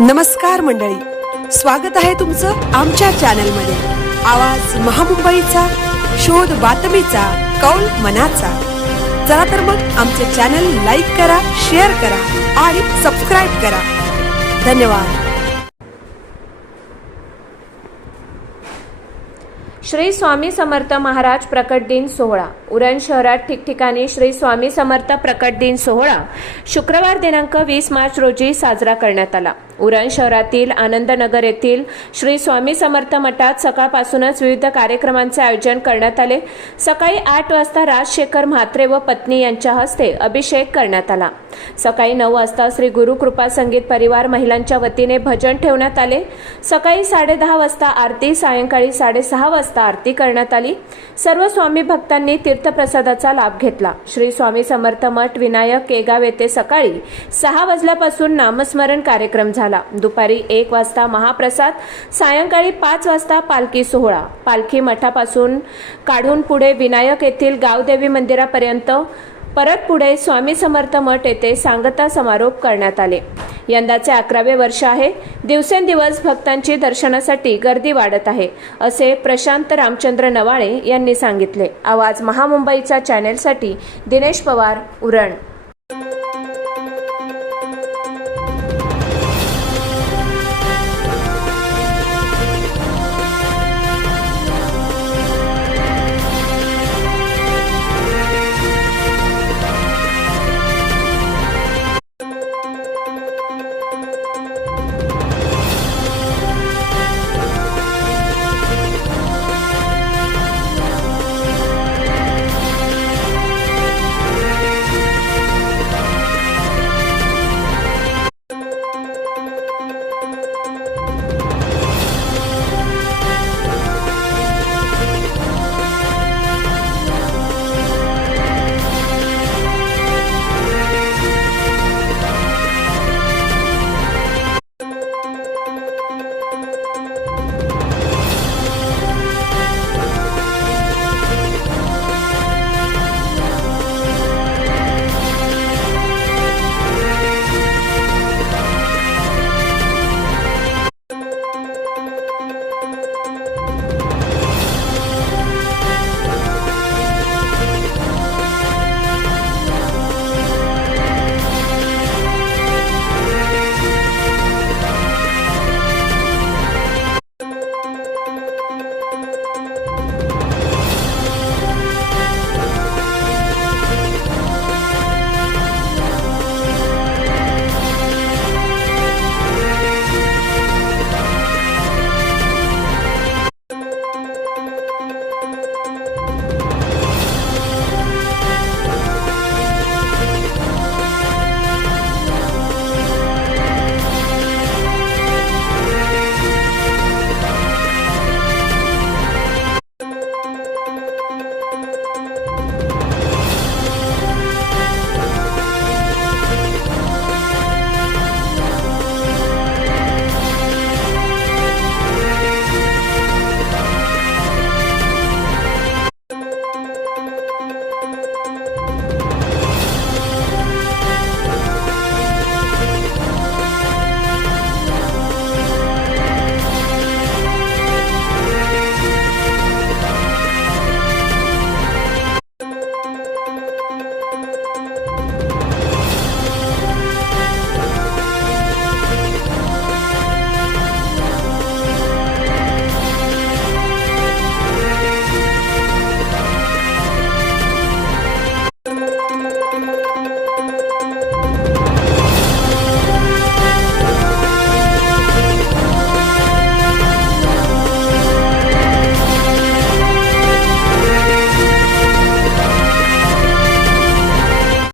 नमस्कार मंडळी, स्वागत आहे तुमचं आमच्या चॅनलमध्ये। आवाज महामुंबईचा, शोध बातमीचा, कौल मनाचा। चला तर मग आमचे चॅनल लाईक करा, शेअर करा आणि सबस्क्राइब करा। धन्यवाद। श्री स्वामी समर्थ महाराज प्रकट दिन सोहळा। उरण शहरात ठिकठिकाणी श्री स्वामी समर्थ प्रकट दिन सोहळा शुक्रवार दिनांक 20 मार्च रोजी साजरा करण्यात आला। उरण शहरातील आनंदनगर येथील श्री स्वामी समर्थ मठात सकाळपासूनच विविध कार्यक्रमांचे आयोजन करण्यात आले। सकाळी 8 वाजता राजशेखर म्हात्रे व पत्नी यांच्या हस्ते अभिषेक करण्यात आला। सकाळी 9 वाजता श्री गुरु कृपा संगीत परिवार महिलांच्या वतीने भजन ठेवण्यात आले। सकाळी 10:30 वाजता आरती, सायंकाळी 6:30 वाजता आरती करण्यात आली। सर्व स्वामी भक्तांनी तीर्थप्रसादाचा लाभ घेतला। श्री स्वामी समर्थ मठ विनायक केगाव येथे सकाळी 6 वाजल्यापासून नामस्मरण कार्यक्रम झाला। दुपारी 1 वाजता महाप्रसाद, सायंकाळी 5 वाजता पालखी सोहळा। पालखी मठापासून काढून पुढे विनायक येथील गावदेवी मंदिरापर्यंत, परत पुढे स्वामी समर्थ मठ येथे सांगता समारोप करण्यात आले। यंदाचे 11वे वर्ष आहे। दिवसेंदिवस भक्तांची दर्शनासाठी गर्दी वाढत आहे, असे प्रशांत रामचंद्र नवाळे यांनी सांगितले। आवाज महामुंबईच्या चॅनेलसाठी दिनेश पवार, उरण।